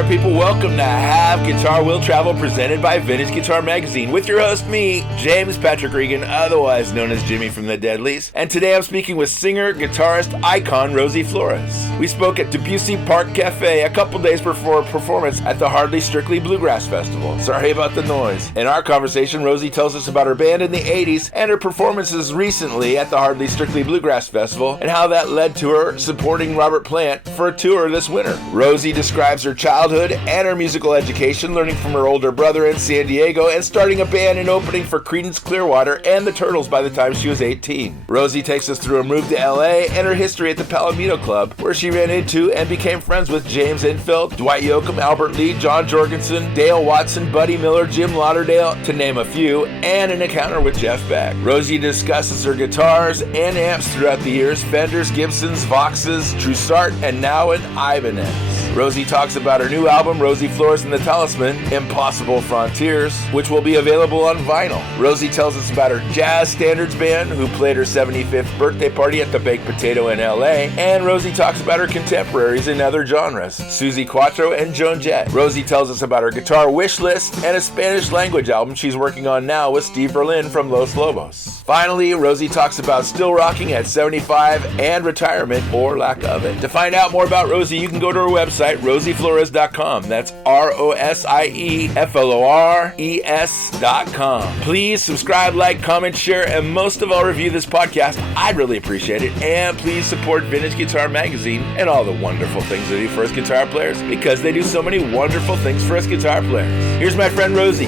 guitar people, welcome to Have Guitar Will Travel, presented by Vintage Guitar Magazine, with your host, me, James Patrick Regan, otherwise known as Jimmy from the Deadlies. And today I'm speaking with singer, guitarist, icon Rosie Flores. We spoke at Duboce Park Cafe a couple days before a performance at the Hardly Strictly Bluegrass Festival. Sorry about the noise. In our conversation, Rosie tells us about her band in the 80s and her performances recently at the Hardly Strictly Bluegrass Festival, and how that led to her supporting Robert Plant for a tour this winter. Rosie describes her childhood and her musical education, learning from her older brother in San Diego and starting a band and opening for Creedence Clearwater and the Turtles by the time she was 18. Rosie takes us through a move to LA and her history at the Palomino Club, where she ran into and became friends with James Intveld, Dwight Yoakam, Albert Lee, John Jorgensen, Dale Watson, Buddy Miller, Jim Lauderdale, to name a few, and an encounter with Jeff Beck. Rosie discusses her guitars and amps throughout the years: Fenders, Gibsons, Voxes, Trussart, and now an Ibanez. Rosie talks about her new album, Rosie Flores and the Talisman, Impossible Frontiers, which will be available on vinyl. Rosie tells us about her jazz standards band, who played her 75th birthday party at the Baked Potato in LA, and Rosie talks about her contemporaries in other genres, Susie Quattro and Joan Jett. Rosie tells us about her guitar wish list and a Spanish language album she's working on now with Steve Berlin from Los Lobos. Finally, Rosie talks about still rocking at 75 and retirement, or lack of it. To find out more about Rosie, you can go to her website, rosieflores.com. That's ROSIEFLORES.com. Please subscribe, like, comment, share, and most of all, review this podcast. I'd really appreciate it. And please support Vintage Guitar Magazine and all the wonderful things they do for us guitar players, because they do so many wonderful things for us guitar players. Here's my friend Rosie.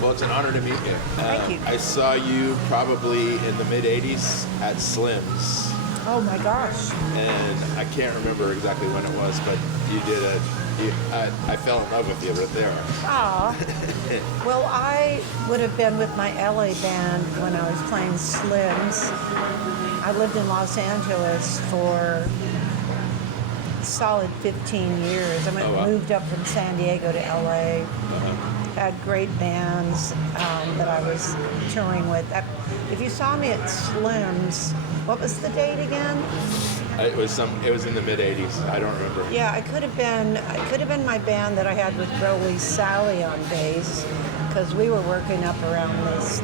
Well, it's an honor to meet you. Thank you. I saw you probably in the mid-'80s at Slim's. Oh my gosh. And I can't remember exactly when it was, but you did I fell in love with you right there. Aw. Well, I would have been with my LA band when I was playing Slims. I lived in Los Angeles for a solid 15 years. Moved up from San Diego to LA. Had great bands that I was touring with. If you saw me at Slim's, what was the date again? It was in the mid-'80s. I don't remember. Yeah, it could have been my band that I had with Broly Sally on bass, because we were working up around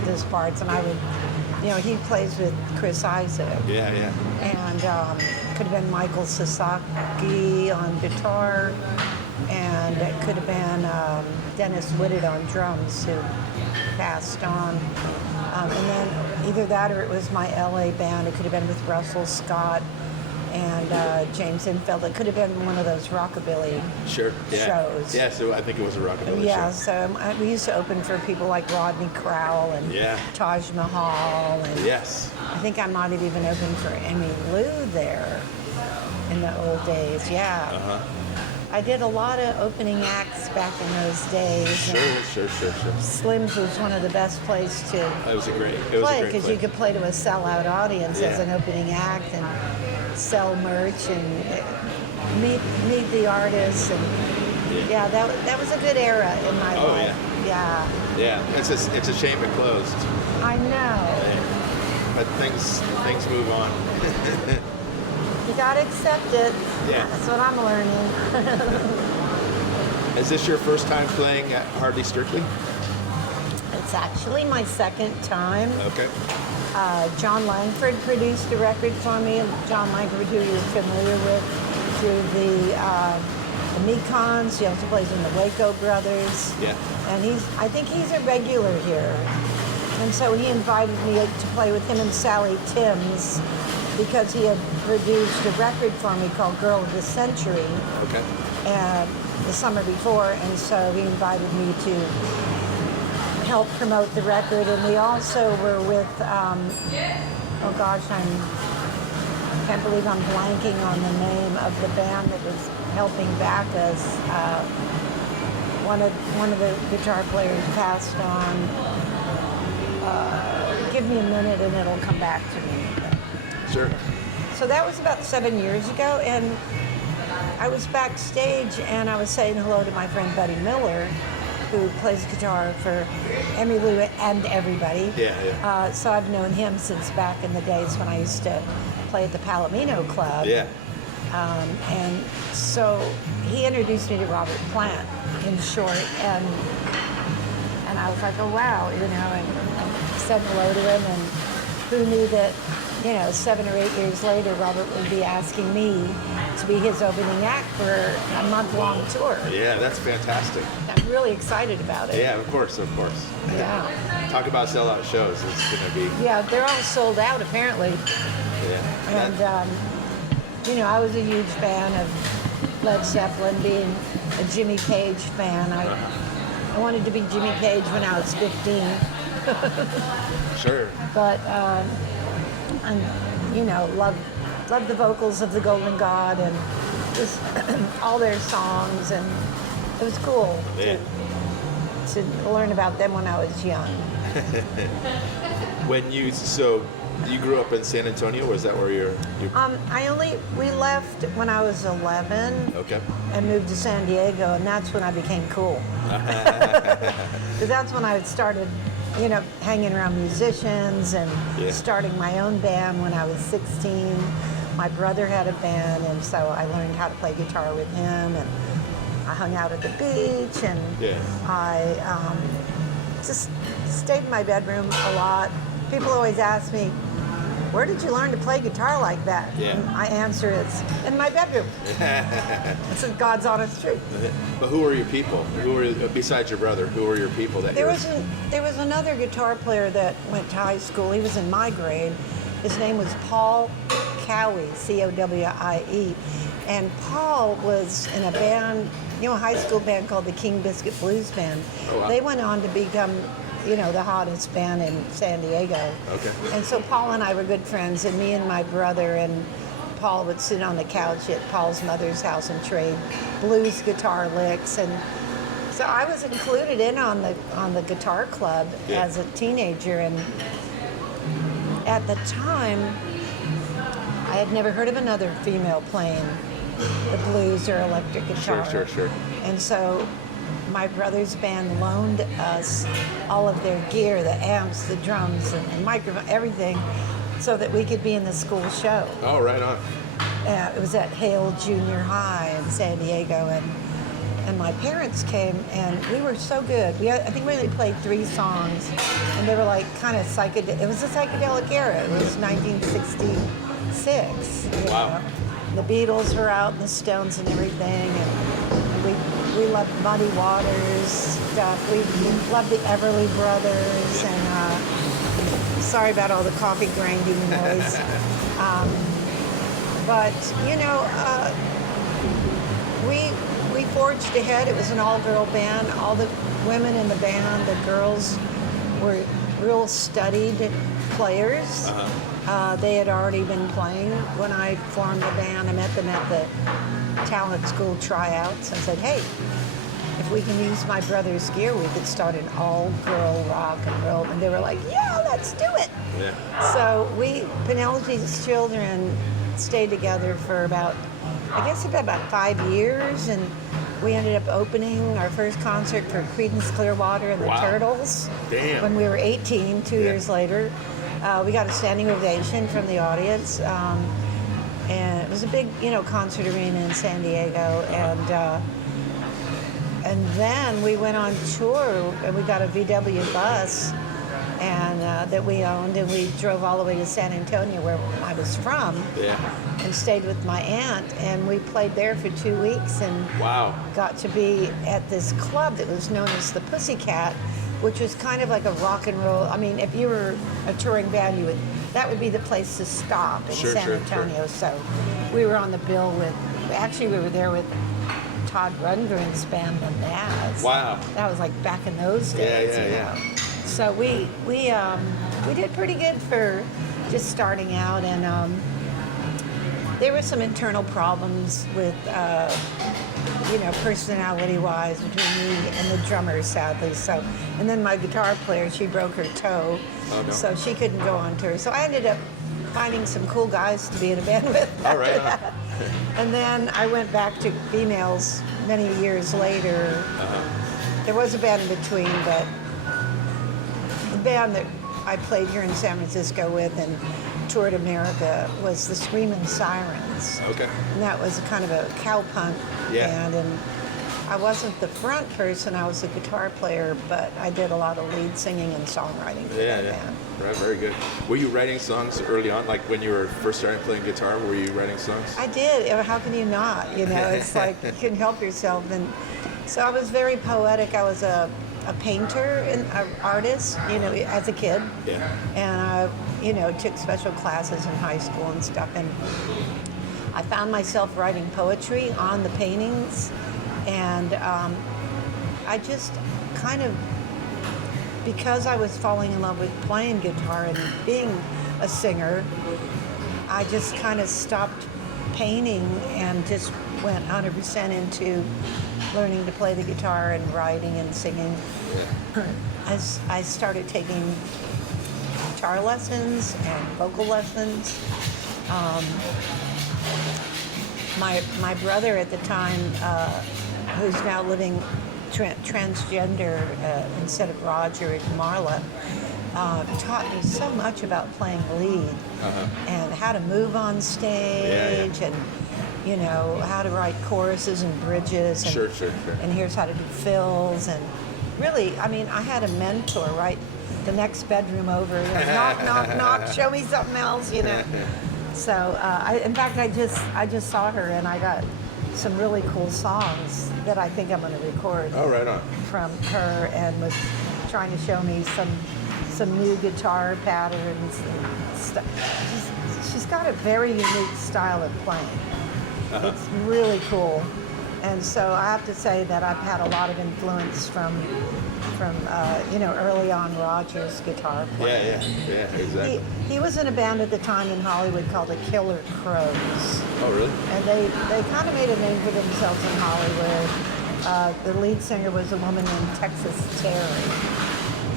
this parts, and I would, he plays with Chris Isaac. Yeah. And could have been Michael Sasaki on guitar, and it could have been Dennis Whitted on drums, who passed on. And then either that or it was my LA band. It could have been with Russell Scott and James Intveld. It could have been one of those rockabilly shows. Yeah, so I think it was a rockabilly show. Yeah, so we used to open for people like Rodney Crowell and Taj Mahal. And yes. I think I might have even opened for Emmy Lou there in the old days. Yeah. Uh-huh. I did a lot of opening acts back in those days. Sure. Slim's was one of the best places to play, because you could play to a sellout audience as an opening act and sell merch and meet the artists. And that was a good era in my life. Yeah. It's a shame it closed. I know. But things move on. You gotta accept it. Yeah. That's what I'm learning. Is this your first time playing at Hardly Strictly? It's actually my second time. Okay. John Langford produced a record for me. John Langford, who you're familiar with through the Mekons. He also plays in the Waco Brothers. Yeah. And I think he's a regular here. And so he invited me to play with him and Sally Timms, because he had produced a record for me called Girl of the Century. Okay. The summer before, and so he invited me to help promote the record. And we also were with, I can't believe I'm blanking on the name of the band that was helping back us. One of the guitar players passed on. Give me a minute and it'll come back to me. Sure. So that was about 7 years ago, and I was backstage and I was saying hello to my friend Buddy Miller, who plays guitar for Emmylou and everybody. Yeah. So I've known him since back in the days when I used to play at the Palomino Club. Yeah. And so he introduced me to Robert Plant, in short, and I was like, oh wow, you know, and said hello to him, and who knew that, you know, 7 or 8 years later, Robert would be asking me to be his opening act for a month-long tour. Yeah, that's fantastic. I'm really excited about it. Yeah, of course. Yeah. Talk about sellout shows. It's going to be... Yeah, they're all sold out, apparently. Yeah. And, you know, I was a huge fan of Led Zeppelin, being a Jimmy Page fan. I wanted to be Jimmy Page when I was 15. Sure. But, and, you know, loved the vocals of the Golden God and just all their songs, and it was cool to learn about them when I was young. So you grew up in San Antonio, or is that where you're... We left when I was 11. Okay. And moved to San Diego, and that's when I became cool. Because that's when I started, you know, hanging around musicians and starting my own band when I was 16. My brother had a band, and so I learned how to play guitar with him, and I hung out at the beach, and I just stayed in my bedroom a lot. People always ask me, where did you learn to play guitar like that? Yeah. And I answer, it's in my bedroom. It's God's honest truth. But who were your people? Besides your brother, who were your people that there was another guitar player that went to high school. He was in my grade. His name was Paul Cowie, Cowie. And Paul was in a band, you know, a high school band called the King Biscuit Blues Band. Oh, wow. They went on to become, you know, the hottest band in San Diego. Okay. And so Paul and I were good friends, and me and my brother and Paul would sit on the couch at Paul's mother's house and trade blues guitar licks. And so I was included in on the guitar club as a teenager, and at the time I had never heard of another female playing the blues or electric guitar. Sure. And so my brother's band loaned us all of their gear, the amps, the drums, and the microphone, everything, so that we could be in the school show. Oh, right on. It was at Hale Junior High in San Diego, and my parents came, and we were so good. I think we only played 3 songs, and they were like kind of psychedelic. It was a psychedelic era. It was 1966. Wow. Know? The Beatles were out, and the Stones and everything, and we loved Muddy Waters stuff. We loved the Everly Brothers, and sorry about all the coffee grinding noise. But, you know, we forged ahead. It was an all-girl band. All the women in the band, the girls, were real studied players. They had already been playing when I formed the band. I met them at the talent school tryouts. I said, hey, if we can use my brother's gear, we could start an all-girl rock and roll. And they were like, yeah, let's do it. Yeah. So Penelope's Children stayed together for about 5 years, and we ended up opening our first concert for Creedence Clearwater and the Turtles. Damn. When we were 18, 2 years later. We got a standing ovation from the audience, and it was a big, you know, concert arena in San Diego, and then we went on tour, and we got a VW bus, and that we owned, and we drove all the way to San Antonio, where I was from, and stayed with my aunt, and we played there for 2 weeks, and got to be at this club that was known as the Pussycat, which was kind of like a rock and roll. I mean, if you were a touring band, that would be the place to stop in San Antonio. So we were on the bill we were there with Todd Rundgren's band, the Naz. Wow. That was like back in those days. Yeah. So we did pretty good for just starting out, and there were some internal problems with, you know, personality-wise between me and the drummer, sadly. So, and then my guitar player, she broke her toe, so she couldn't go on tour. So I ended up finding some cool guys to be in a band with. All right. And then I went back to females many years later. There was a band in between, but the band that I played here in San Francisco with and toured America was the Screaming Sirens. Okay. And that was kind of a cowpunk band. And I wasn't the front person, I was the guitar player, but I did a lot of lead singing and songwriting for that band. Right, very good. Were you writing songs early on, like when you were first starting playing guitar? Were you writing songs? I did. How can you not? You know, it's like you can help yourself. And so I was very poetic. I was a painter and an artist, you know, as a kid. Yeah. And I, you know, took special classes in high school and stuff. And I found myself writing poetry on the paintings. And I just kind of, because I was falling in love with playing guitar and being a singer, I just kind of stopped painting and just went 100% into learning to play the guitar and writing and singing. As I started taking guitar lessons and vocal lessons. My brother at the time, who's now living transgender instead of Roger and Marla, taught me so much about playing lead and how to move on stage and, you know, how to write choruses and bridges. And, Sure. And here's how to do fills. And really, I mean, I had a mentor right the next bedroom over. Knock, show me something else, you know. So, in fact, I just saw her and I got some really cool songs that I think I'm going to record. Oh, right on. From her, and was trying to show me some new guitar patterns and stuff. She's got a very unique style of playing. It's really cool. And so I have to say that I've had a lot of influence from you know, early on Roger's guitar playing. Yeah, exactly. He was in a band at the time in Hollywood called the Killer Crows. Oh, really? And they kind of made a name for themselves in Hollywood. The lead singer was a woman named Texas Terry.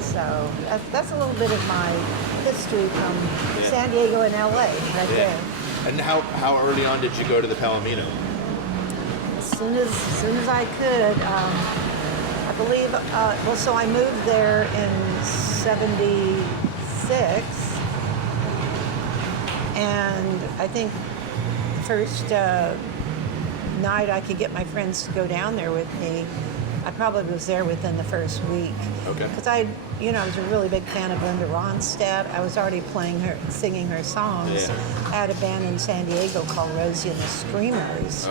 So that's a little bit of my history from San Diego and LA right there. And how early on did you go to the Palomino? As soon as I could. I believe, so I moved there in 76, and I think the first night I could get my friends to go down there with me, I probably was there within the first week. Okay. Because I was a really big fan of Linda Ronstadt. I was already singing her songs. Yeah. I had a band in San Diego called Rosie and the Screamers,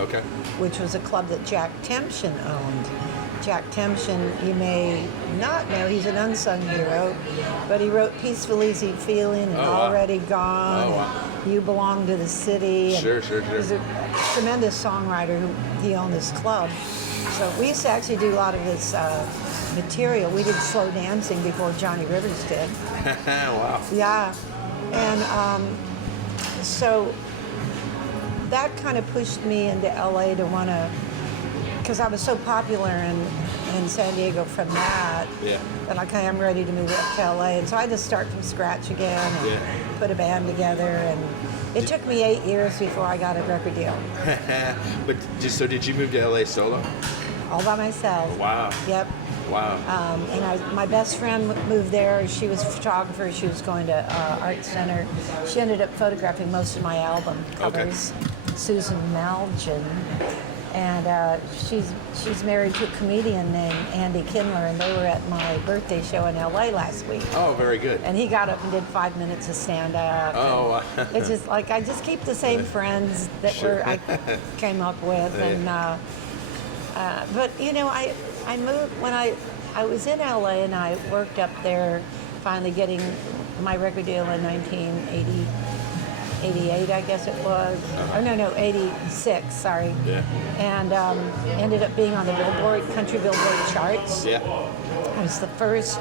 which was a club that Jack Tempchin owned. Jack Tempchin, you may not know, he's an unsung hero, but he wrote Peaceful Easy Feeling and Already Gone, and You Belong to the City. Sure. He's a tremendous songwriter. He owned this club. So we used to actually do a lot of his material. We did Slow Dancing before Johnny Rivers did. Wow. Yeah. And so that kind of pushed me into LA to want to, because I was so popular in San Diego from that, that I'm ready to move up to LA. And so I had to start from scratch again and put a band together. And it took me 8 years before I got a record deal. But so did you move to LA solo? All by myself. Wow. Yep. Wow. And my best friend moved there. She was a photographer. She was going to Art Center. She ended up photographing most of my album covers. Susan Malgin. And she's married to a comedian named Andy Kindler, and they were at my birthday show in LA last week. Oh, very good. And he got up and did 5 minutes of stand-up. Oh. It's just like, I just keep the same friends that I came up with. And but, you know, I moved, when I was in LA and I worked up there, finally getting my record deal in 1988, I guess it was. Oh, no, 86, sorry. Yeah. And ended up being on the country Billboard charts. Yeah. I was the first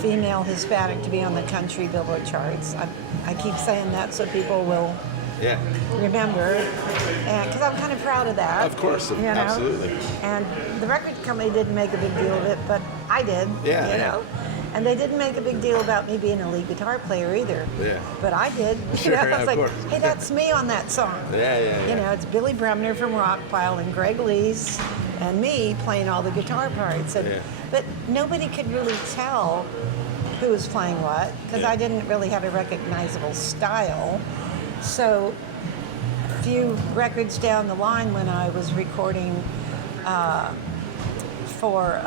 female Hispanic to be on the country Billboard charts. I keep saying that so people will remember, because I'm kind of proud of that. Of course, you know? Absolutely. And the record company didn't make a big deal of it, but I did. Yeah, you know. And they didn't make a big deal about me being a lead guitar player either. Yeah. But I did. Sure, I was of like, course. hey, that's me on that song. Yeah. You know, it's Billy Bremner from Rockpile and Greg Lees and me playing all the guitar parts. And, but nobody could really tell who was playing what, because I didn't really have a recognizable style. So a few records down the line when I was recording for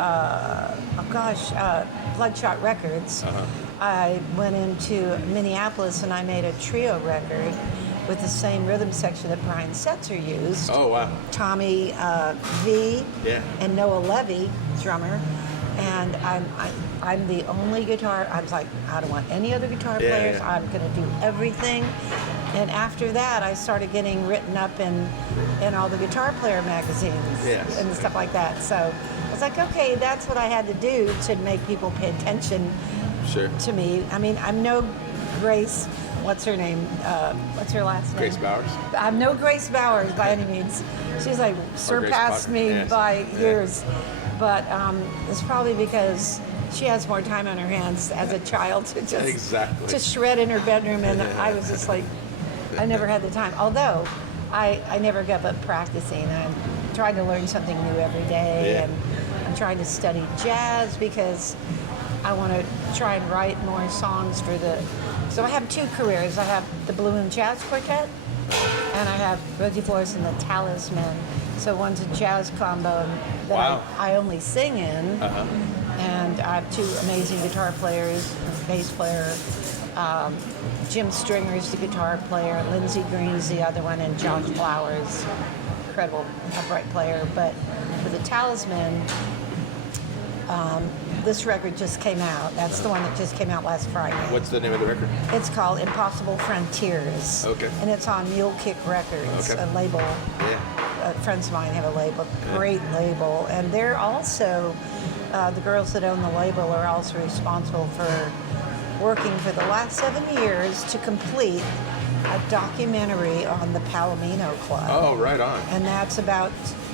Bloodshot Records, I went into Minneapolis and I made a trio record with the same rhythm section that Brian Setzer used. Oh, wow. Tommy V and Noah Levy, drummer. And I'm the only guitar. I was like, I don't want any other guitar players. Yeah. I'm going to do everything. And after that, I started getting written up in all the guitar player magazines and stuff like that. So I was like, okay, that's what I had to do to make people pay attention to me. I mean, I'm no Grace. What's her name? What's her last name? Grace Bowers? I'm no Grace Bowers by any means. She's like surpassed me by years. But it's probably because she has more time on her hands as a child to just to shred in her bedroom, and I was just like, I never had the time. Although I never gave up practicing. I'm trying to learn something new every day, and I'm trying to study jazz because I want to try and write more songs for the. So I have two careers. I have the Blue and Jazz Quartet, and I have Rosie Flores and the Talisman. So one's a jazz combo that I only sing in, and I have two amazing guitar players, a bass player. Jim Stringer's the guitar player, Lindsey Green's the other one, and Josh Flowers, incredible upright player. But for the Talisman, this record just came out. That's the one that just came out last Friday. What's the name of the record? It's called Impossible Frontiers. Okay. And it's on Mule Kick Records, a label. Friends of mine have a label, great label. And they're also, the girls that own the label are also responsible for working for the last 7 years to complete a documentary on the Palomino Club. Oh, right on. And that's about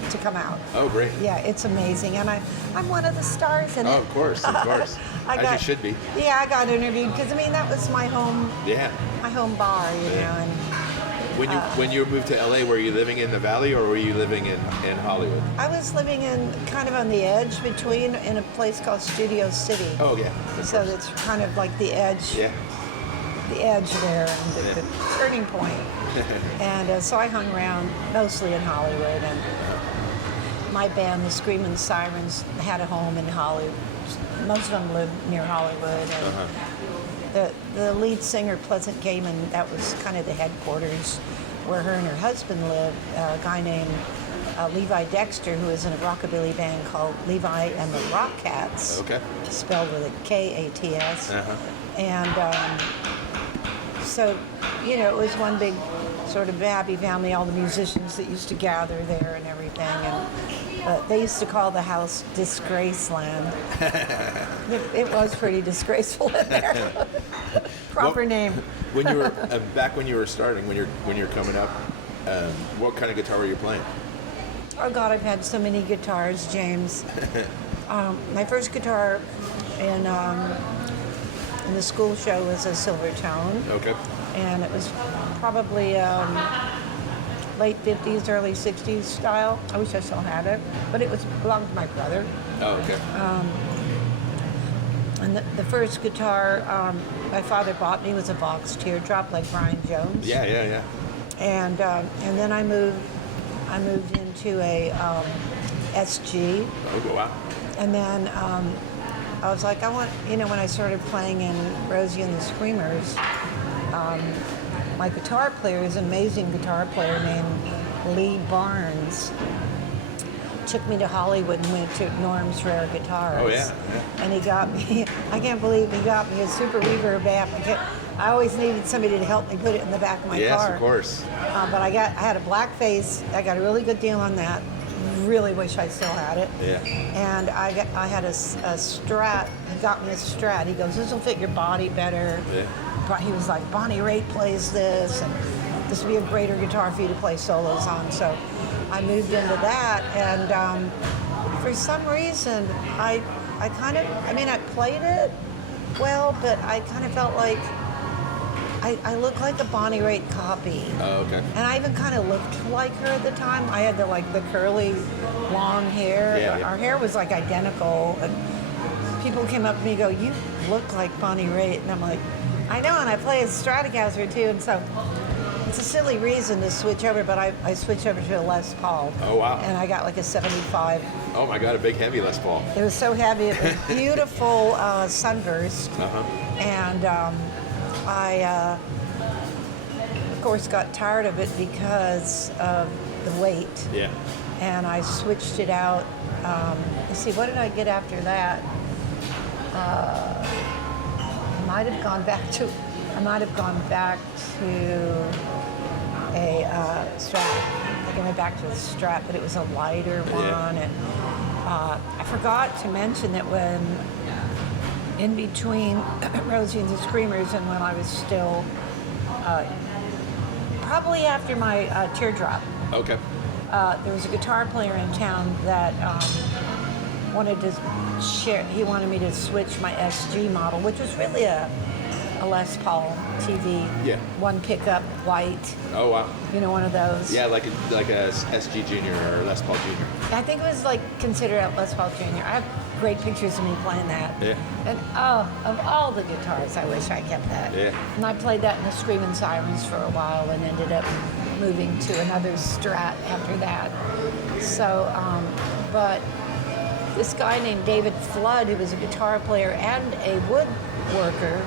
to come out. Oh, great. Yeah, it's amazing. And I'm one of the stars in it. Oh, of course, of course. As you should be. Yeah, I got interviewed because, I mean, that was my home my home bar, you know. And when you moved to LA, were you living in the Valley or were you living in Hollywood? I was living in kind of on the edge between, in a place called Studio City. Oh, yeah. So it's kind of like the edge. Yeah. The edge there and the turning point. And so I hung around mostly in Hollywood, and my band, the Screamin' Sirens, had a home in Hollywood. Most of them lived near Hollywood. And the lead singer, Pleasant Gaiman, that was kind of the headquarters where her and her husband lived, a guy named Levi Dexter, who is in a rockabilly band called Levi and the Rock Cats, spelled with a K-A-T-S. And so, you know, it was one big sort of happy family, all the musicians that used to gather there and everything. And they used to call the house Disgraceland. It was pretty disgraceful in there. Proper name. When you were back when you were starting, when you're coming up, what kind of guitar were you playing? Oh God, I've had so many guitars, James. My first guitar in the school show was a silver tone. Okay. And it was probably late 50s, early 60s style. I wish I still had it, but it belonged to my brother. Oh, okay. And the first guitar my father bought me was a Vox Teardrop, like Brian Jones. Yeah. And then I moved into a SG. Oh, wow. And then I was like, I want, you know, when I started playing in Rosie and the Screamers, my guitar player is an amazing guitar player named Lee Barnes. Took me to Hollywood and went to Norm's Rare Guitars. Oh, yeah. And he got me, I can't believe he got me a super reverb amp. I always needed somebody to help me put it in the back of my car. Yes, of course. But I had a black face. I got a really good deal on that. Really wish I still had it. Yeah. And I had a Strat. He got me a Strat. He goes, this will fit your body better. Yeah. He was like, Bonnie Raitt plays this, and this would be a greater guitar for you to play solos on. So I moved into that, and for some reason, I played it well, but I kind of felt like I looked like a Bonnie Raitt copy. Oh, okay. And I even kind of looked like her at the time. I had the curly, long hair. Yeah. Our hair was like identical. And people came up to me and go, look like Bonnie Raitt. And I'm like, I know, and I play a Stratocaster too, and so it's a silly reason to switch over, but I switched over to a Les Paul. Oh, wow. And I got like a 75. Oh my God, a big heavy Les Paul. It was so heavy. It was beautiful sunburst. And I, of course, got tired of it because of the weight. Yeah. And I switched it out. Let's see, what did I get after that? I might have gone back to a Strat. I think I went back to a Strat, but it was a lighter one. Yeah. And I forgot to mention that when in between Rosie and the Screamers and when I was still probably after my Teardrop. Okay. There was a guitar player in town that wanted to share. He wanted me to switch my SG model, which was really a Les Paul TV. Yeah. One pickup, white. Oh wow. You know, one of those. Yeah, like a SG Junior or Les Paul Junior. I think it was like considered a Les Paul Junior. I have great pictures of me playing that. Yeah. And of all the guitars, I wish I kept that. Yeah. And I played that in the Screaming Sirens for a while and ended up moving to another Strat after that. So, but this guy named David Flood, who was a guitar player and a woodworker,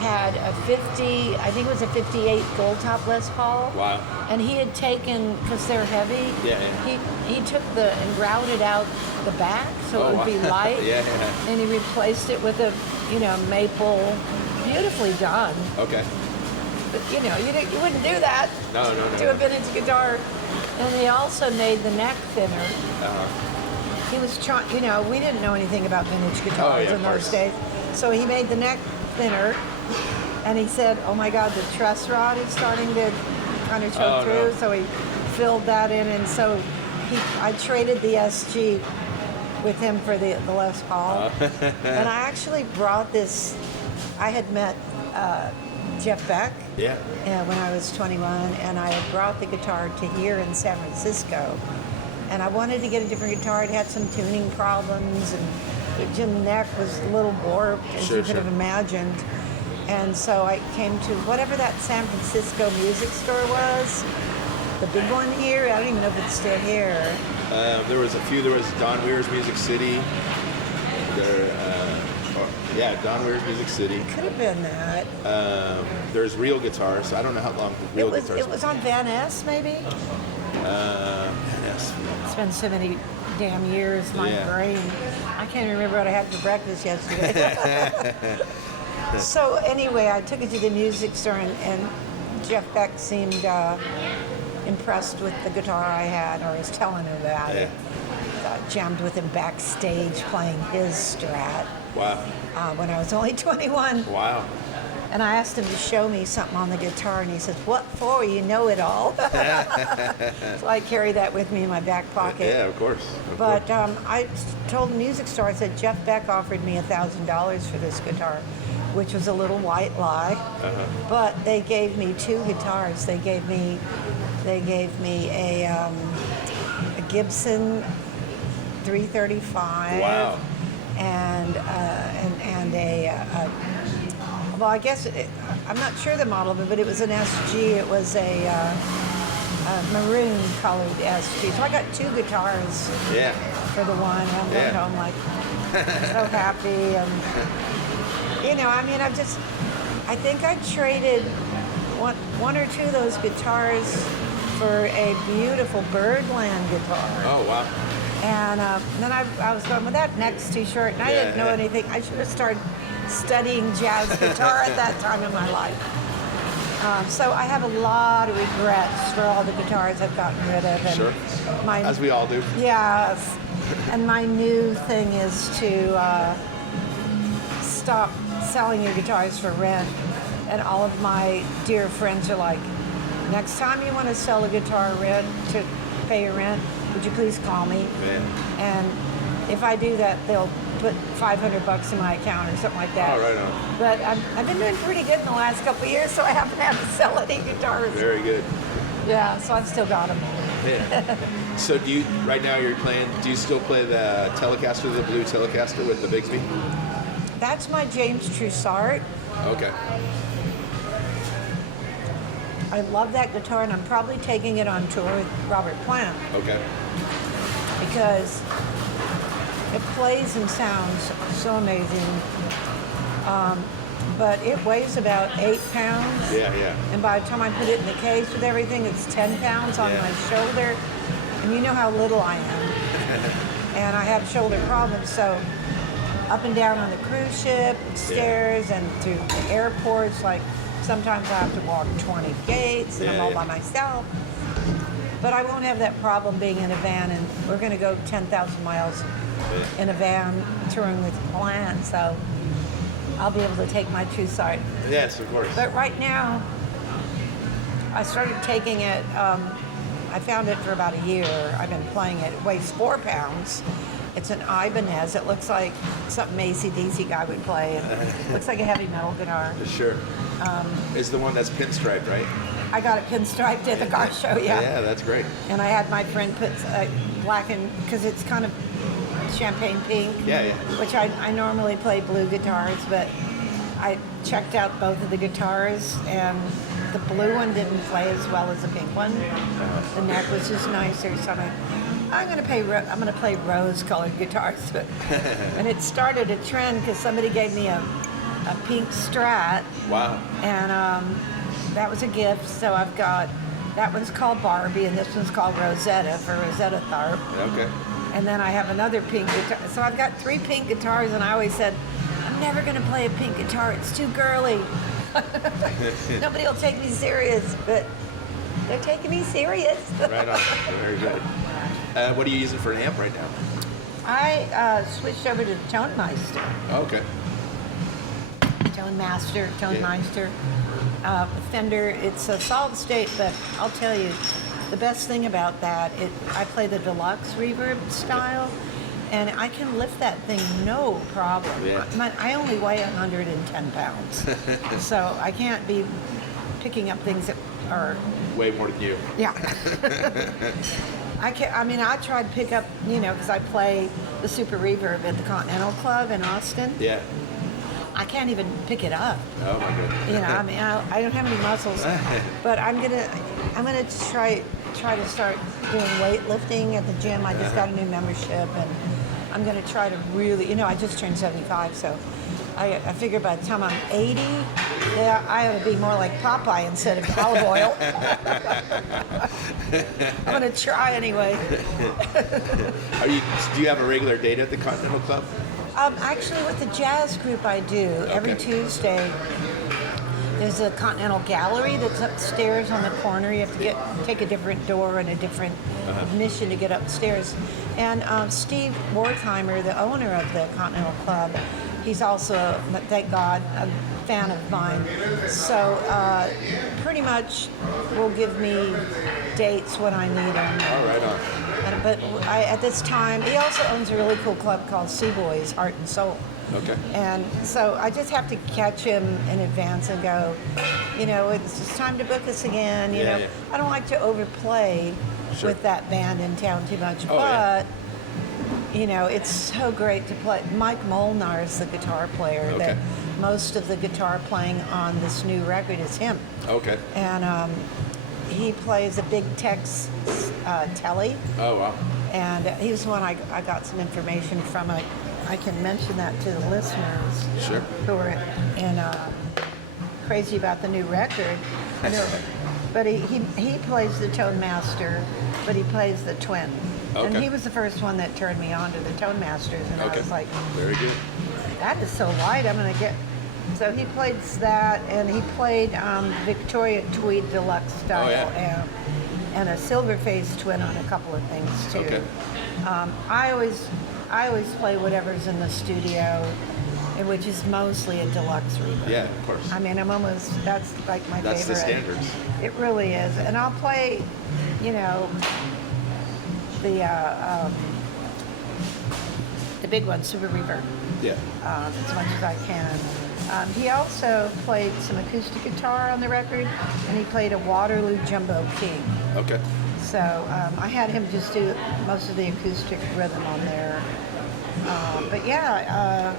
had a 50, I think it was a 58 gold top Les Paul. Wow. And he had taken, because they're heavy, he took and grouted out the back so it would be light. Yeah. And he replaced it with a, maple, beautifully done. Okay. But, you wouldn't do that No. to a vintage guitar. And he also made the neck thinner. He was trying, we didn't know anything about vintage guitars in those days. So he made the neck thinner. And he said, oh my God, the truss rod is starting to kind of choke through. No. So he filled that in. And so I traded the SG with him for the Les Paul. And I actually brought this, I had met Jeff Beck when I was 21. And I had brought the guitar to here in San Francisco. And I wanted to get a different guitar. It had some tuning problems. And the neck was a little warped, as you could have imagined. And so I came to whatever that San Francisco music store was, the big one here. I don't even know if it's still here. There was a few. There was Don Weir's Music City. Don Weir's Music City. It could have been that. There's Real Guitars. I don't know how long Real Guitars. It was on Van Ness, maybe. Van Ness. It's been so many damn years. My brain. I can't remember what I had for breakfast yesterday. So anyway, I took it to the music store, and Jeff Beck seemed impressed with the guitar I had, or was telling him about it. Jammed with him backstage playing his Strat. Wow. When I was only 21. Wow. And I asked him to show me something on the guitar, and he said, "What for? You know it all." So I carry that with me in my back pocket. Yeah, of course. But I told the music store, I said, Jeff Beck offered me $1,000 for this guitar, which was a little white lie. But they gave me two guitars. They gave me a Gibson 335. Wow. And a well, I guess I'm not sure the model of it, but it was an SG. It was a maroon colored SG. So I got two guitars for the one. And I'm going home like so happy. And I think I traded one or two of those guitars for a beautiful Birdland guitar. Oh wow. And then I was going, well, that neck's too short, and I didn't know anything. I should have started studying jazz guitar at that time in my life. So I have a lot of regrets for all the guitars I've gotten rid of. And as we all do. Yes. And my new thing is to stop selling your guitars for rent. And all of my dear friends are like, next time you want to sell a guitar to pay your rent, would you please call me? And if I do that, they'll put $500 in my account or something like that. Oh, right on. But I've been doing pretty good in the last couple of years, so I haven't had to sell any guitars. Very good. Yeah, so I've still got them. Yeah. So do you still play the Telecaster, the blue Telecaster with the Bigsby? That's my James Trussart. Okay. I love that guitar, and I'm probably taking it on tour with Robert Plant. Okay. Because it plays and sounds so amazing. But it weighs about 8 pounds. Yeah. And by the time I put it in the case with everything, it's 10 pounds on my shoulder. And you know how little I am. And I have shoulder problems, so up and down on the cruise ship, stairs, and through the airports, like sometimes I have to walk 20 gates, and I'm all by myself. But I won't have that problem being in a van, and we're going to go 10,000 miles in a van touring with Plant, so I'll be able to take my Trussart. Yes, of course. But right now, I started taking it, I found it for about a year. I've been playing it. It weighs 4 pounds. It's an Ibanez. It looks like something AC/DC guy would play. It looks like a heavy metal guitar. Sure. It's the one that's pinstriped, right? I got it pinstriped at the car show, Yeah, that's great. And I had my friend put black and, because it's kind of champagne pink. Yeah. Which I normally play blue guitars, but I checked out both of the guitars, and the blue one didn't play as well as the pink one. The neck was just nicer, so I'm going to play rose-colored guitars. And it started a trend because somebody gave me a pink Strat. Wow. And that was a gift, so I've got, that one's called Barbie, and this one's called Rosetta for Rosetta Tharpe. Okay. And then I have another pink guitar. So I've got 3 pink guitars, and I always said, I'm never going to play a pink guitar. It's too girly. Nobody will take me serious, but they're taking me serious. Right on. Very good. What are you using for an amp right now? I switched over to the Tone Meister. Okay. Tone Meister. Fender, it's a solid state, but I'll tell you, the best thing about that, I play the deluxe reverb style, and I can lift that thing no problem. Yeah. I only weigh 110 pounds, so I can't be picking up things that are... Way more than you. Yeah. I tried to pick up, because I play the Super Reverb at the Continental Club in Austin. Yeah. I can't even pick it up. Oh my goodness. I don't have any muscles, but I'm gonna try to start doing weightlifting at the gym. I just got a new membership, and I'm gonna try to really, I just turned 75, so I figure by the time I'm 80, I ought to be more like Popeye instead of olive oil. I'm gonna try anyway. Do you have a regular date at the Continental Club? Actually, with the jazz group I do, every Tuesday, there's a Continental Gallery that's upstairs on the corner. You have to take a different door and a different admission to get upstairs. And Steve Wertheimer, the owner of the Continental Club, he's also, thank God, a fan of mine. So pretty much will give me dates when I need them. All right on. But at this time, he also owns a really cool club called Sea Boys, Heart and Soul. Okay. And so I just have to catch him in advance and go, it's just time to book us again. Yeah. I don't like to overplay with that band in town too much, but it's so great to play. Mike Molnar is the guitar player. Okay. That most of the guitar playing on this new record is him. Okay. And he plays a big Tex Telly. Oh, wow. And he was the one I got some information from. I can mention that to the listeners who are crazy about the new record. But he plays the Tone Master, but he plays the Twin. Okay. And he was the first one that turned me on to the Tone Masters, and I was like, very good. That is so light, I'm going to get... So he played that, and he played Victoria Tweed Deluxe style amp, and a Silverface Twin on a couple of things too. Okay. I always play whatever's in the studio, which is mostly a deluxe reverb. Yeah, of course. That's like my favorite. That's the standards. It really is. And I'll play, the big one, Super Reverb. Yeah. As much as I can. He also played some acoustic guitar on the record, and he played a Waterloo Jumbo King. Okay. So I had him just do most of the acoustic rhythm on there. But yeah,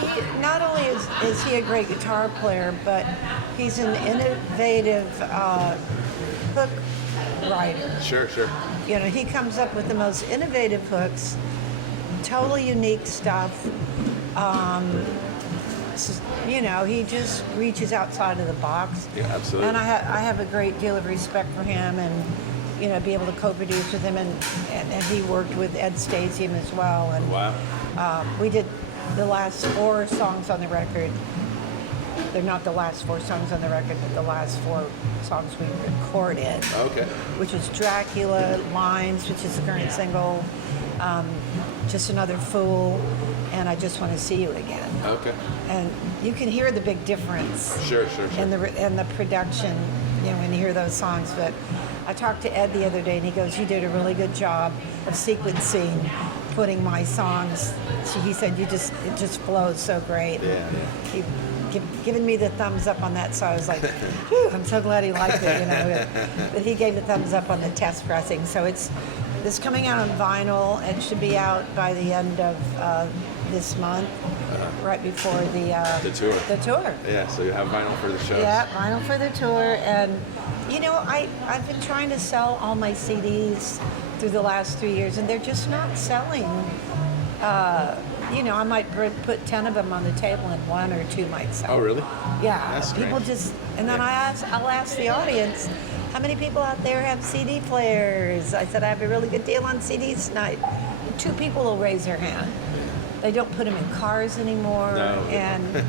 He not only is he a great guitar player, but he's an innovative hook writer. Sure. You know, he comes up with the most innovative hooks, totally unique stuff. You know, he just reaches outside of the box. Yeah, absolutely. And I have a great deal of respect for him, and you know, be able to co-produce with him, and he worked with Ed Stasium as well. And wow. we did the last 4 songs on the record. They're not the last 4 songs on the record, but the last 4 songs we recorded. Okay. Which was Dracula, Lines, which is the current single, Just Another Fool, and I Just Want to See You Again. Okay. And you can hear the big difference. Sure. In the production, you know, when you hear those songs. But I talked to Ed the other day, and he goes, "You did a really good job of sequencing, putting my songs." He said, it just flows so great." Yeah. He giving me the thumbs up on that, so I was like, "Whew, I'm so glad he liked it," you know. But he gave the thumbs up on the test pressing. So it's coming out on vinyl. It should be out by the end of this month, right before the tour. The tour. Yeah, so you have vinyl for the shows. Yeah, vinyl for the tour. And you know, I've been trying to sell all my CDs through the last 3 years, and they're just not selling. You know, I might put 10 of them on the table, and 1 or 2 might sell. Oh, really? Yeah. That's people strange. just, and then I'll ask the audience, how many people out there have CD players? I said, I have a really good deal on CDs tonight. 2 people will raise their hand. They don't put them in cars anymore. No. And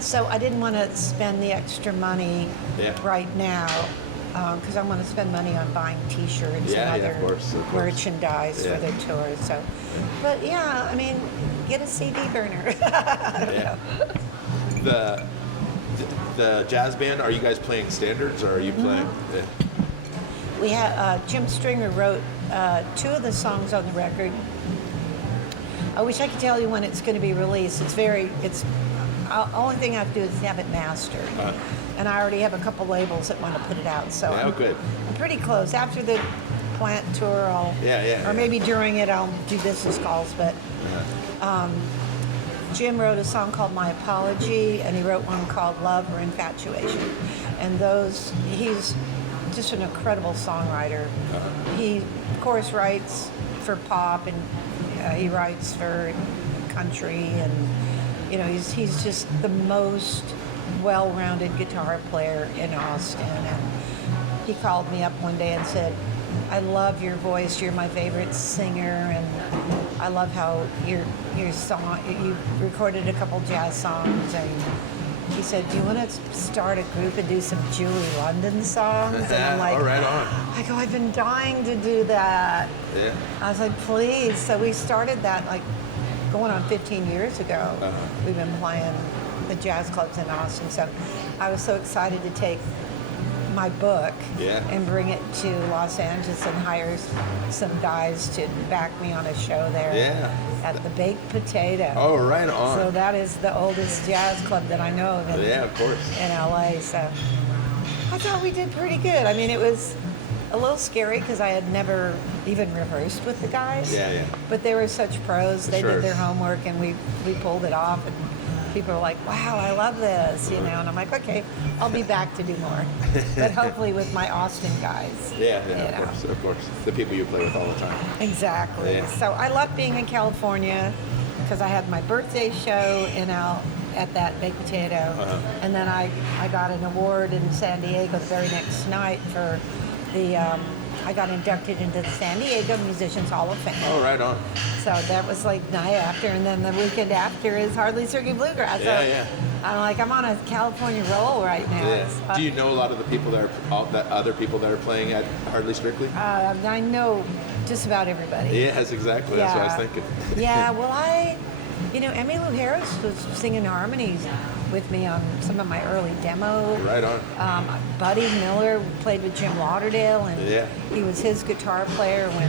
so I didn't want to spend the extra money right now, because I want to spend money on buying T-shirts and other of course. merchandise for their tours. So, but yeah, I mean, get a CD burner. I don't know. The jazz band, are you guys playing standards, or are you playing? We had Jim Stringer wrote 2 of the songs on the record. I wish I could tell you when it's going to be released. Only thing I have to do is have it mastered. And I already have a couple labels that want to put it out. So good. I'm pretty close. After the plant tour, or maybe during it, I'll do business calls. But Jim wrote a song called My Apology, and he wrote one called Love or Infatuation. And he's just an incredible songwriter. He, of course, writes for pop, and he writes for country, and you know, he's just the most well-rounded guitar player in Austin. And he called me up one day and said, "I love your voice. You're my favorite singer, and I love how your song. You recorded a couple jazz songs." And he said, "Do you want to start a group and do some Julie London songs?" And I'm like, "All right, on." I go, "I've been dying to do that." Yeah. I was like, "Please." So we started that like going on 15 years ago. We've been playing the jazz clubs in Austin. So I was so excited to take my book and bring it to Los Angeles and hire some guys to back me on a show there at the Baked Potato. Oh, right on. So that is the oldest jazz club that I know of of course. in LA. So I thought we did pretty good. I mean, it was a little scary because I had never even rehearsed with the guys. But they were such pros. They did their homework, and we pulled it off. And people were like, "Wow, I love this," you know. And I'm like, "Okay, I'll be back to do more," but hopefully with my Austin guys. Of course. The people you play with all the time. Exactly. So I love being in California because I had my birthday show at that Baked Potato, and then I got an award in San Diego the very next night for I got inducted into the San Diego Musicians Hall of Fame. Oh, right on. So that was like night after, and then the weekend after is Hardly Strictly Bluegrass. I'm like, I'm on a California roll right now. Do you know a lot of the people other people that are playing at Hardly Strictly? I know just about everybody. Yes, exactly. That's what I was thinking. Well, Emmylou Harris was singing harmonies with me on some of my early demo. Right on. Buddy Miller played with Jim Lauderdale, and he was his guitar player when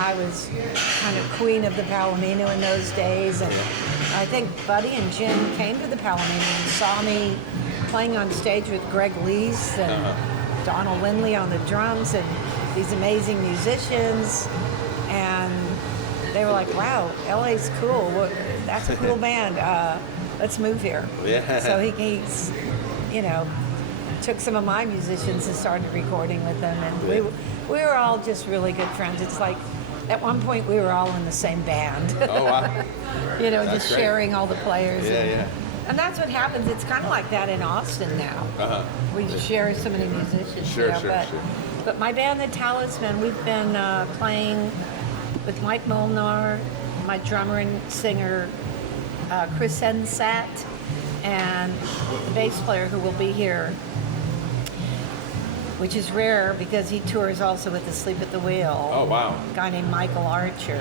I was kind of queen of the Palomino in those days. And I think Buddy and Jim came to the Palomino and saw me playing on stage with Greg Leese and Donald Lindley on the drums and these amazing musicians. And they were like, wow, LA's cool. That's a cool band. Let's move here. Yeah. So he's, took some of my musicians and started recording with them. And we were all just really good friends. It's like, at one point, we were all in the same band. Oh, wow. That's just great. sharing all the players. Yeah. And that's what happens. It's kind of like that in Austin now. We share so many musicians. Sure. But my band, The Talisman, we've been playing with Mike Molnar, my drummer and singer, Chris Ensat, and the bass player who will be here, which is rare because he tours also with Asleep at the Wheel. Oh, wow. A guy named Michael Archer.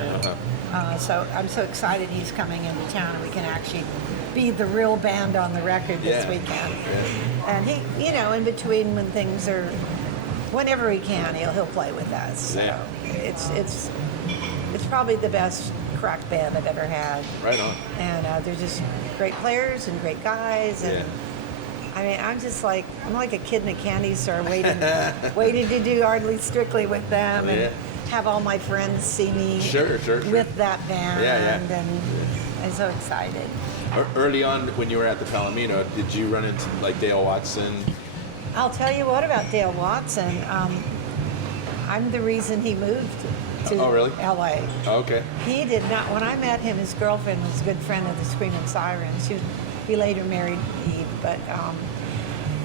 So I'm so excited he's coming into town and we can actually be the real band on the record this weekend. Yeah. And he, in between when things are, whenever he can, he'll play with us. So it's probably the best crack band I've ever had. Right on. And they're just great players and great guys. And I mean, I'm like a kid in a candy store waiting to do Hardly Strictly with them and have all my friends see me with that band. And I'm so excited. Early on, when you were at the Palomino, did you run into like Dale Watson? I'll tell you what about Dale Watson. I'm the reason he moved to LA. Oh, okay. He did not. When I met him, his girlfriend was a good friend of the Screaming Sirens. He later married Eve, but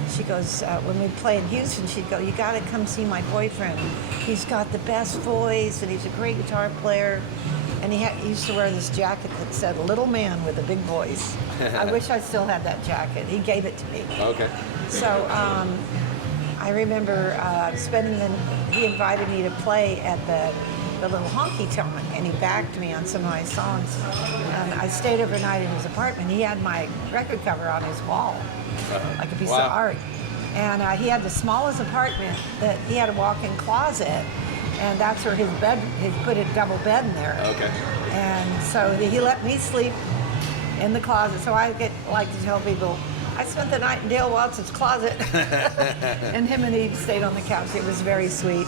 she goes, when we'd play in Houston, she'd go, you got to come see my boyfriend. He's got the best voice, and he's a great guitar player. And he used to wear this jacket that said, little man with a big voice. I wish I still had that jacket. He gave it to me. Okay. So I remember he invited me to play at the little honky tonk, and he backed me on some of my songs. And I stayed overnight in his apartment. He had my record cover on his wall, like a piece of art. And he had the smallest apartment that he had a walk-in closet, and that's where his bed, he put a double bed in there. Okay. And so he let me sleep in the closet. So I like to tell people, I spent the night in Dale Watson's closet. And him and Eve stayed on the couch. It was very sweet.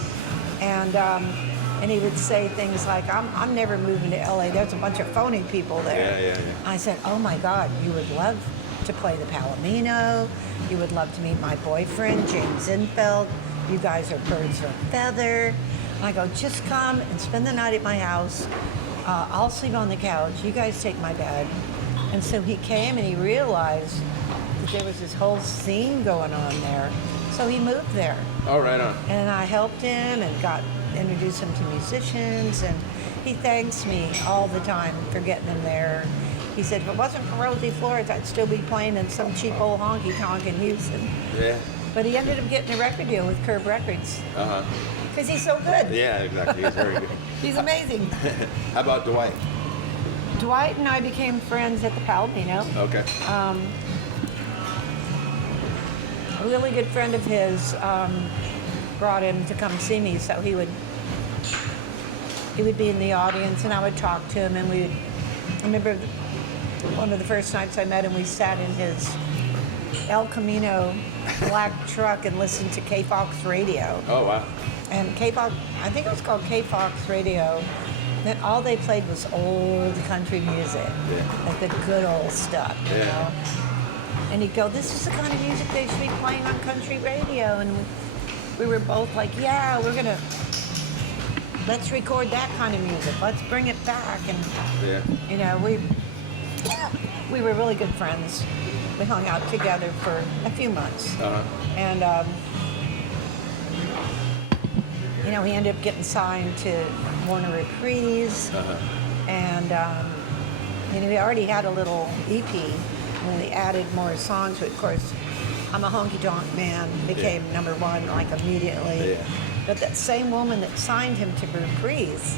And he would say things like, I'm never moving to LA. There's a bunch of phony people there. Yeah. I said, oh my God, you would love to play the Palomino. You would love to meet my boyfriend, James Intveld. You guys are birds of a feather. And I go, just come and spend the night at my house. I'll sleep on the couch. You guys take my bed. And so he came and he realized that there was this whole scene going on there. So he moved there. Oh, right on. And I helped him and introduced him to musicians, and he thanks me all the time for getting him there. He said, if it wasn't for Rosie Flores, I'd still be playing in some cheap old honky-tonk in Houston. Yeah. But he ended up getting a record deal with Curb Records. Because he's so good. Yeah, exactly. He's very good. He's amazing. How about Dwight? Dwight and I became friends at the Palomino. Okay. A really good friend of his brought him to come see me, so he would be in the audience, and I would talk to him, and I remember one of the first nights I met him, we sat in his El Camino black truck and listened to K-Fox radio. Oh, wow. And K-Fox, I think it was called K-Fox radio. Then all they played was old country music, like the good old stuff, you know? And he'd go, this is the kind of music they should be playing on country radio. And we were both like, yeah, let's record that kind of music. Let's bring it back. And, you know, we were really good friends. We hung out together for a few months. And, you know, he ended up getting signed to Warner Reprise. And, you know, he already had a little EP. And we added more songs. But of course, I'm a Honky Tonk Man became number one like immediately. But that same woman that signed him to Reprise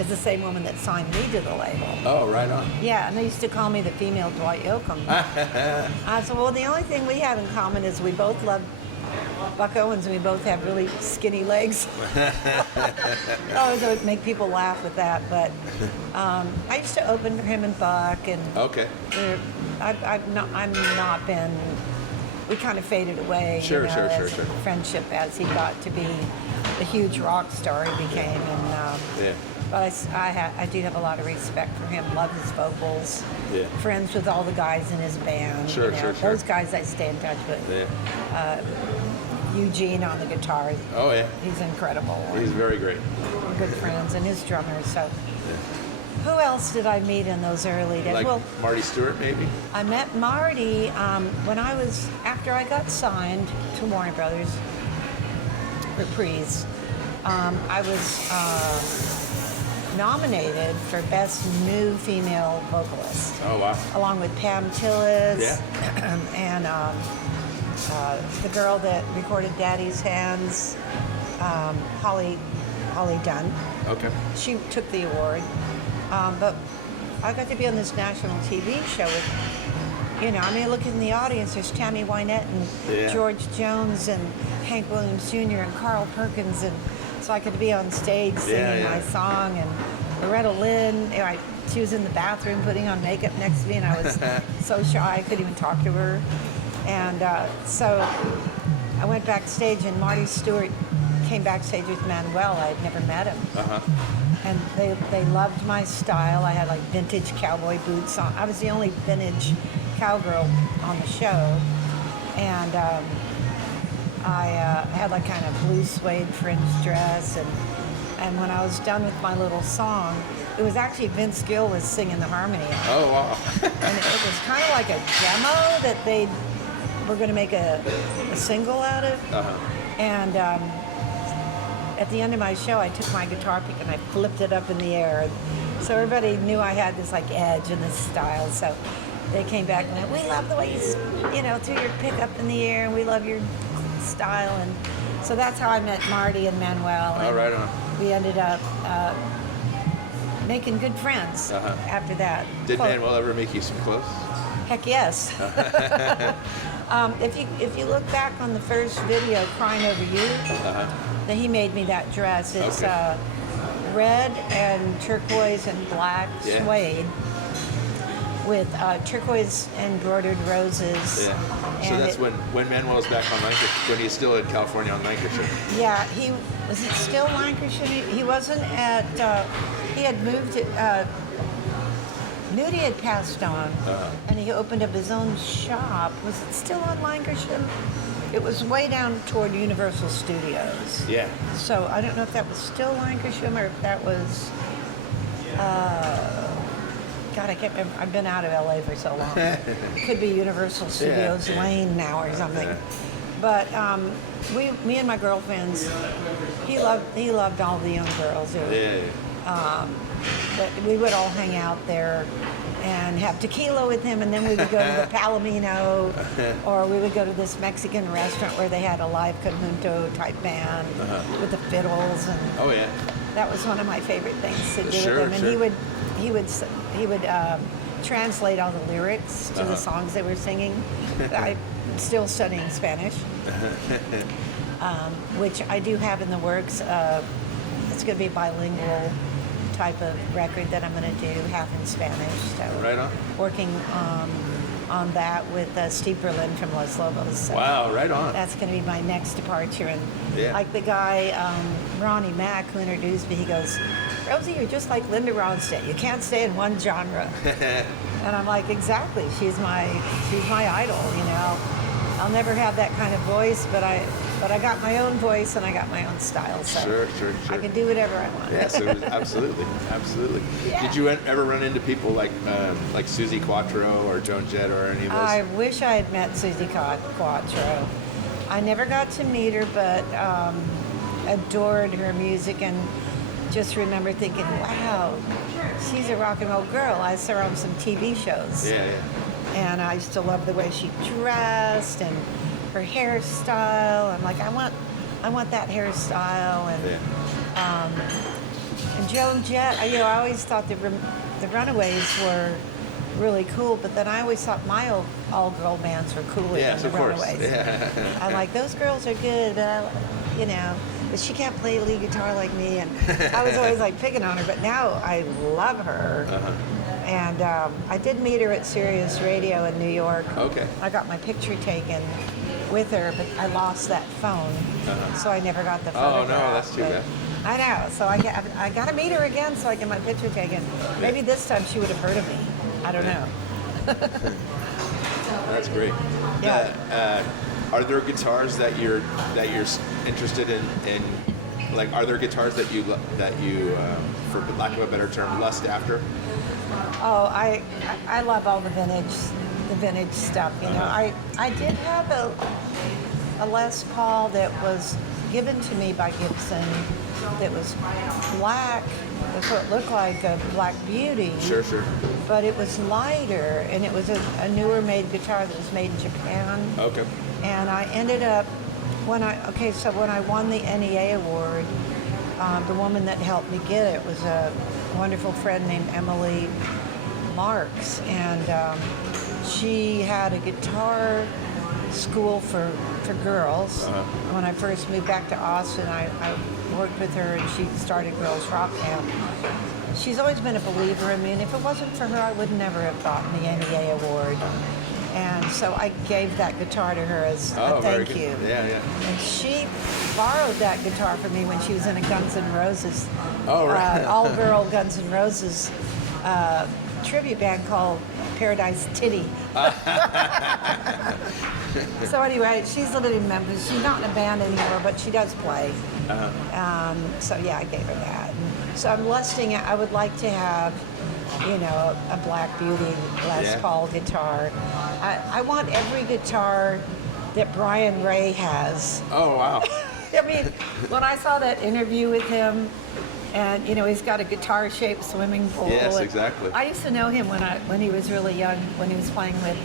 is the same woman that signed me to the label. Oh, right on. Yeah, and they used to call me the female Dwight Yoakam. I said, well, the only thing we have in common is we both love Buck Owens and we both have really skinny legs. I always would make people laugh with that, but I used to open for him and Buck, and I've not been. We kind of faded away. Sure. Friendship as he got to be the huge rock star he became, and But I do have a lot of respect for him. Love his vocals. Yeah. Friends with all the guys in his band. Sure. Those guys I stay in touch with. Yeah. Eugene on the guitar. Oh yeah. He's incredible. He's very great. We're good friends, and his drummer. So. Who else did I meet in those early days? Like Marty Stewart, maybe? I met Marty after I got signed to Warner Brothers Reprise. I was nominated for Best New Female Vocalist. Oh, wow. Along with Pam Tillis and the girl that recorded Daddy's Hands, Holly Dunn. Okay. She took the award. But I got to be on this national TV show with, look in the audience, there's Tammy Wynette and George Jones and Hank Williams Jr. and Carl Perkins. And so I could be on stage singing my song. And Loretta Lynn, she was in the bathroom putting on makeup next to me, and I was so shy I couldn't even talk to her. And so I went backstage, and Marty Stewart came backstage with Manuel. I had never met him. And they loved my style. I had like vintage cowboy boots on. I was the only vintage cowgirl on the show. And I had like kind of blue suede fringe dress. And when I was done with my little song, it was actually Vince Gill was singing the harmony. Oh, wow. And it was kind of like a demo that they were going to make a single out of. And at the end of my show, I took my guitar pick and I flipped it up in the air. So everybody knew I had this like edge and this style. So they came back and went, we love the way you threw your pick up in the air, and we love your style. And so that's how I met Marty and Manuel. And right on. we ended up making good friends after that. Did Manuel ever make you some clothes? Heck yes. If you look back on the first video, Crying Over You, then he made me that dress. It's red and turquoise and black suede with turquoise embroidered roses. Yeah. So that's when Manuel was back on Lancashire, when he's still in California on Lancashire. Yeah, was it still Lancashire? He wasn't at, he had moved to, Nudie had passed on, and he opened up his own shop. Was it still on Lancashire? It was way down toward Universal Studios. Yeah. So I don't know if that was still Lancashire or if that was, God, I can't remember. I've been out of LA for so long. Could be Universal Studios Lane now or something. But me and my girlfriends, he loved all the young girls. But we would all hang out there and have tequila with him, and then we would go to the Palomino, or we would go to this Mexican restaurant where they had a live conjunto type band with the fiddles, and that was one of my favorite things to do with him. And he would translate all the lyrics to the songs they were singing. I'm still studying Spanish, which I do have in the works. It's going to be bilingual type of record that I'm going to do, half in Spanish. So right on. Working on that with Steve Berlin from Los Lobos. So wow, right on. That's going to be my next departure. And like the guy, Ronnie Mack, who introduced me, he goes, Rosie, you're just like Linda Ronstadt. You can't stay in one genre. And I'm like, exactly. She's my idol, I'll never have that kind of voice, but I got my own voice and I got my own style, so sure. I can do whatever I want. Yeah, so absolutely. Yeah. Did you ever run into people like Susie Quattro or Joan Jett or any of those? I wish I had met Susie Quattro. I never got to meet her, but adored her music and just remember thinking, wow, she's a rock and roll girl. I saw her on some TV shows. Yeah. And I used to love the way she dressed and her hairstyle. I'm like, I want that hairstyle. And Joan Jett, I always thought the Runaways were really cool, but then I always thought my all-girl bands were cooler than the Runaways. Yeah. I'm like, those girls are good, but but she can't play lead guitar like me. And I was always like picking on her, but now I love her. And I did meet her at Sirius Radio in New York. Okay. I got my picture taken with her, but I lost that phone, so I never got the photograph. Oh no, that's too bad. I know, so I got to meet her again so I get my picture taken. Maybe this time she would have heard of me. I don't know. That's great. Yeah. Are there guitars that you're interested in? Like, are there guitars that you for lack of a better term, lust after? Oh, I love all the vintage stuff. You know, I did have a Les Paul that was given to me by Gibson. That was black. That's what it looked like, a Black Beauty. Sure. But it was lighter, and it was a newer made guitar that was made in Japan. Okay. And I ended up, when I won the NEA award, the woman that helped me get it was a wonderful friend named Emily Marks, and she had a guitar school for girls. When I first moved back to Austin, I worked with her, and she started Girls Rock Camp. She's always been a believer in me, and if it wasn't for her, I would never have gotten the NEA award. And so I gave that guitar to her as a thank you. Yeah. And she borrowed that guitar from me when she was in a Guns N' Roses, all-girl Guns N' Roses tribute band called Paradise Titty. So anyway, she's living in Memphis. She's not in a band anymore, but she does play. So yeah, I gave her that. So I'm lusting. I would like to have, you know, a Black Beauty Les Paul guitar. I want every guitar that Brian Ray has. Oh wow. I mean, when I saw that interview with him, and you know, he's got a guitar-shaped swimming pool. Yes, exactly. I used to know him when he was really young, when he was playing with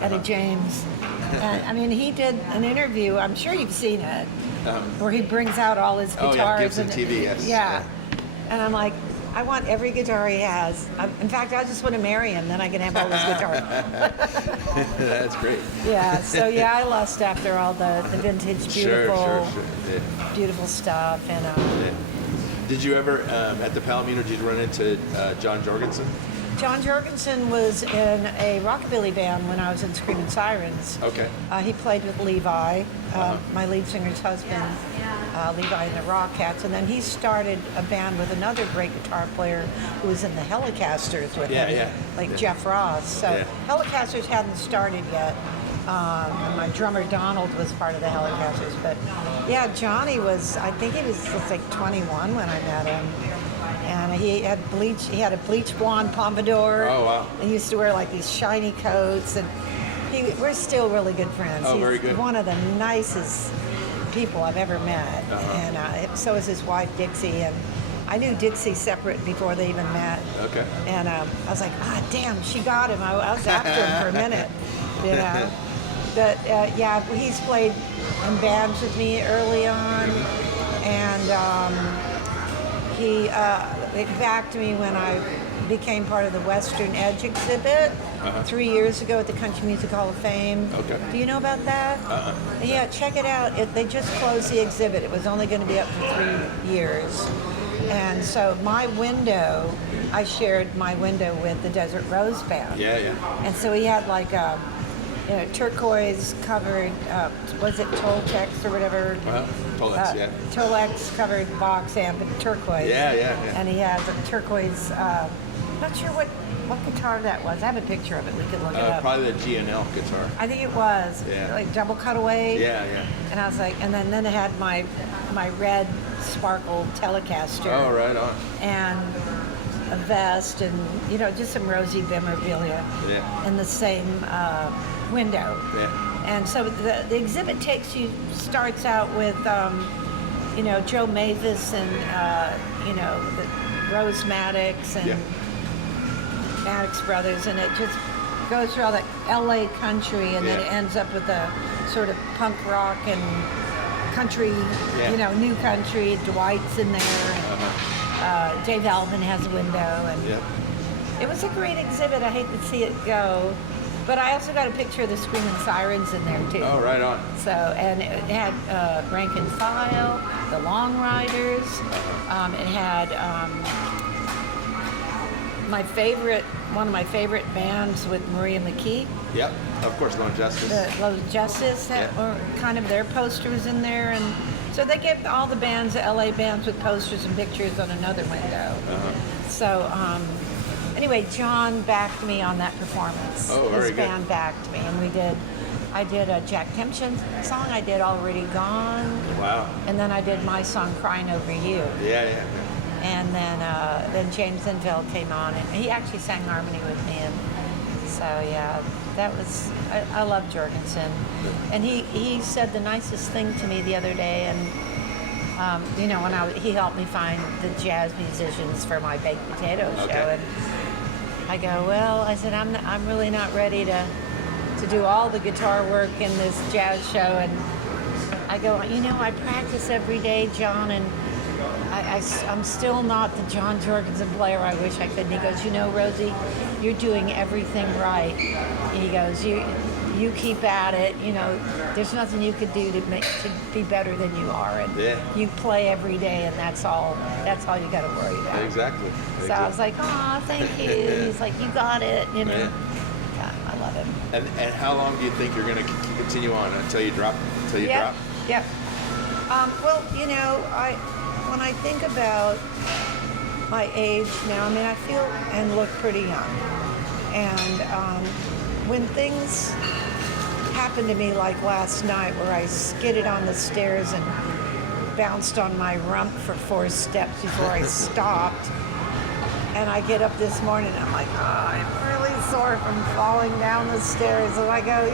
Etta James. And I mean, he did an interview. I'm sure you've seen it, where he brings out all his guitars. Oh yeah, Gibson TV. Yes. Yeah. And I'm like, I want every guitar he has. In fact, I just want to marry him, then I can have all his guitars. That's great. Yeah, so yeah, I lust after all the vintage, beautiful, Yeah. beautiful stuff. And Did you ever, at the Palomino, did you run into John Jorgensen? John Jorgensen was in a rockabilly band when I was in Screaming Sirens. Okay. He played with Levi, my lead singer's husband, Levi and the Rock Cats, and then he started a band with another great guitar player who was in the Helicasters with him, like Jeff Ross. So Helicasters hadn't started yet. And my drummer Donald was part of the Helicasters, but yeah, Johnny was, I think he was like 21 when I met him. And he had a bleach blonde pompadour. Oh, wow. He used to wear like these shiny coats, and we're still really good friends. Oh, He's very good. one of the nicest people I've ever met. And so is his wife, Dixie. And I knew Dixie separate before they even met. Okay. And I was like, damn, she got him. I was after him for a minute, you know. But yeah, he's played in bands with me early on, and he backed me when I became part of the Western Edge exhibit 3 years ago at the Country Music Hall of Fame. Okay. Do you know about that? Yeah, check it out. They just closed the exhibit. It was only going to be up for 3 years. And so my window, I shared my window with the Desert Rose Band. Yeah. And so he had like a turquoise covered, was it Toltecs or whatever? Tolex, Tolex covered box amp, but turquoise. Yeah. And he has a turquoise, not sure what guitar that was. I have a picture of it. We could look it up. Probably the GNL guitar. I think it was. Yeah. Like double cutaway. Yeah. And I was like, and then it had my red sparkle Telecaster. Oh, right on. And a vest and, you know, just some Rosie memorabilia. Yeah. In the same window. Yeah. And so the exhibit starts out with, you know, Joe Mavis and, you know, the Rose Maddox and Maddox Brothers, and it just goes through all that LA country, and then it ends up with a sort of punk rock and country, you know, new country. Dwight's in there, and Dave Alvin has a window, and it was a great exhibit. I hate to see it go. But I also got a picture of the Screaming Sirens in there, too. Oh, right on. So, and it had Rank and File, the Long Riders. It had one of my favorite bands with Maria McKee. Yep, of course, Lone Justice. Lone Justice, or kind of their poster was in there, and so they get all the bands, the LA bands, with posters and pictures on another window. So anyway, John backed me on that performance. Oh, very His good. band backed me, and I did a Jack Tempchin song. I did Already Gone. Wow. And then I did my song Crying Over You. Yeah. And then James Intveld came on, and he actually sang harmony with me. And so yeah, that was, I love Jorgensen. And he said the nicest thing to me the other day, and when he helped me find the jazz musicians for my baked potato show. Okay. And I go, well, I said, I'm really not ready to do all the guitar work in this jazz show. And I go, I practice every day, John, and I'm still not the John Jorgensen player I wish I could. And he goes, Rosie, you're doing everything right. And he goes, you keep at it. There's nothing you could do to be better than you are. And you play every day, and that's all you got to worry about. Exactly. So I was like, oh, thank you. He's like, you got it. Yeah, I love him. And how long do you think you're going to continue on until you drop? Drop? Yep. Well, when I think about my age now, I feel and look pretty young. And when things happen to me like last night, where I skidded on the stairs and bounced on my rump for 4 steps before I stopped, and I get up this morning, I'm like, I'm really sore from falling down the stairs. And I go,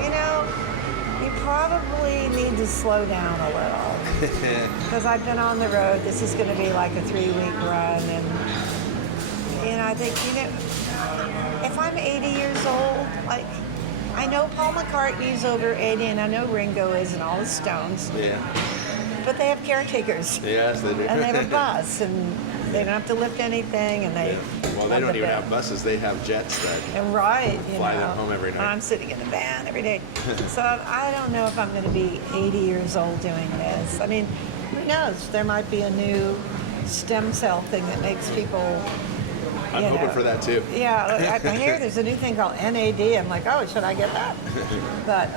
you probably need to slow down a little, because I've been on the road. This is going to be like a 3-week run, and I think, if I'm 80 years old, like, I know Paul McCartney's over 80, and I know Ringo is, and all the Stones. Yeah. But they have caretakers. Yes, they do. And they have a bus, and they don't have to lift anything, and they. Well, they don't even have buses. They have jets that fly them home every night. I'm sitting in the van every day. So I don't know if I'm going to be 80 years old doing this. Who knows? There might be a new stem cell thing that makes people. I'm hoping for that too. Yeah, I hear there's a new thing called NAD. I'm like, oh, should I get that? But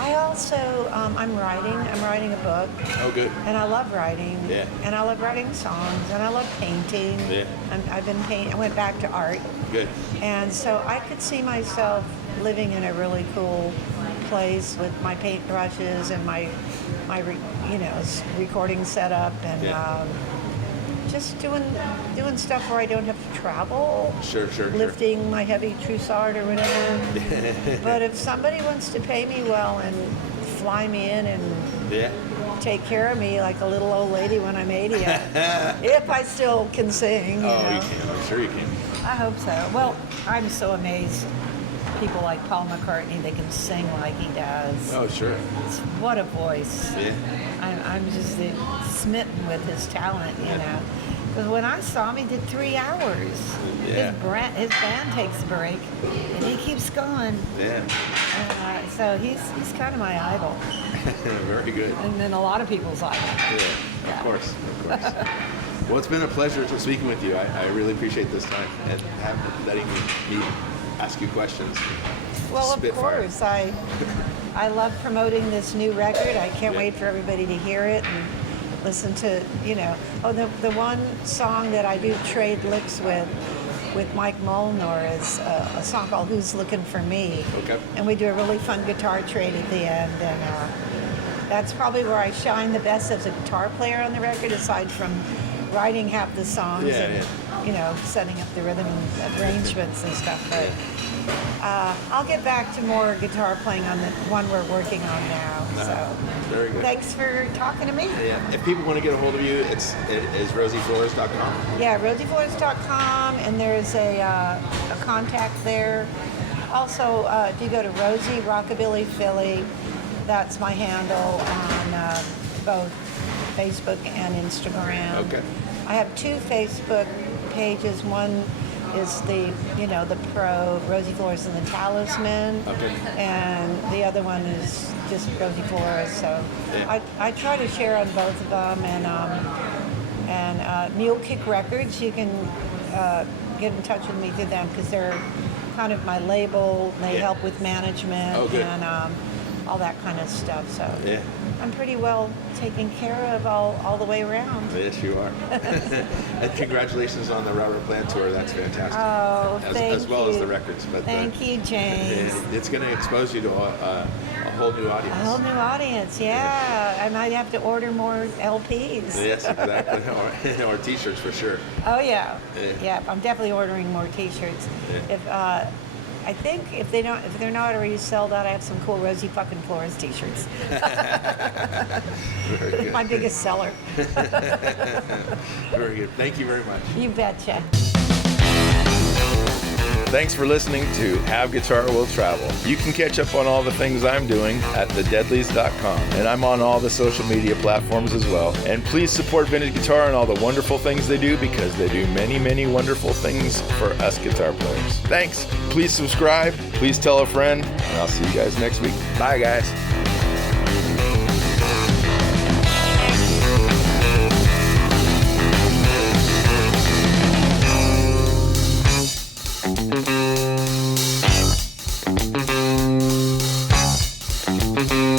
I also, I'm writing a book. Oh, good. And I love writing. Yeah. And I love writing songs, and I love painting. Yeah. I've been painting. I went back to art. Good. And so I could see myself living in a really cool place with my paintbrushes and my recording setup, and just doing stuff where I don't have to travel. Sure. Lifting my heavy Trussard or whatever. But if somebody wants to pay me well and fly me in and take care of me like a little old lady when I'm 80, if I still can sing. You can. I'm sure you can. I hope so. Well, I'm so amazed. People like Paul McCartney, they can sing like he does. Oh, sure. What a voice. Yeah. I'm just smitten with his talent, Because when I saw him, he did 3 hours. Yeah. His band takes a break, and he keeps going. Yeah. So he's kind of my idol. Very good. And then a lot of people's idol. Yeah. Of course. Well, it's been a pleasure speaking with you. I really appreciate this time and letting me ask you questions. Well, of course. I love promoting this new record. I can't wait for everybody to hear it and listen to, the one song that I do trade licks with Mike Molnar is a song called Who's Looking for Me. Okay. And we do a really fun guitar trade at the end, and that's probably where I shine the best as a guitar player on the record, aside from writing half the songs and setting up the rhythm and arrangements and stuff. But I'll get back to more guitar playing on the one we're working on now. So very good. Thanks for talking to me. Yeah. If people want to get a hold of you, it is rosieflores.com. Yeah, rosieflores.com, and there's a contact there. Also, if you go to Rosie Rockabilly Philly, that's my handle on both Facebook and Instagram. Okay. I have 2 Facebook pages. One is the pro Rosie Flores and the Talisman. Okay. And the other one is just Rosie Flores. So I try to share on both of them. And Mule Kick Records, you can get in touch with me through them because they're kind of my label. They help with management and all that kind of stuff. So I'm pretty well taken care of all the way around. Yes, you are. And congratulations on the Robert Plant tour. That's fantastic. Oh, thank as well you. as the records. But thank you, James. It's going to expose you to a whole new audience. A whole new audience, yeah. I might have to order more LPs. Yes, exactly. or T-shirts for sure. Oh yeah. I'm definitely ordering more T-shirts. Yeah. I think if they're not already sold out, I have some cool Rosie fucking Flores T-shirts. Very good. My biggest seller. Very good. Thank you very much. You betcha. Thanks for listening to Have Guitar Will Travel. You can catch up on all the things I'm doing at thedeadlies.com. And I'm on all the social media platforms as well. And please support Vintage Guitar and all the wonderful things they do because they do many, many wonderful things for us guitar players. Thanks. Please subscribe. Please tell a friend. And I'll see you guys next week. Bye, guys. Thank you.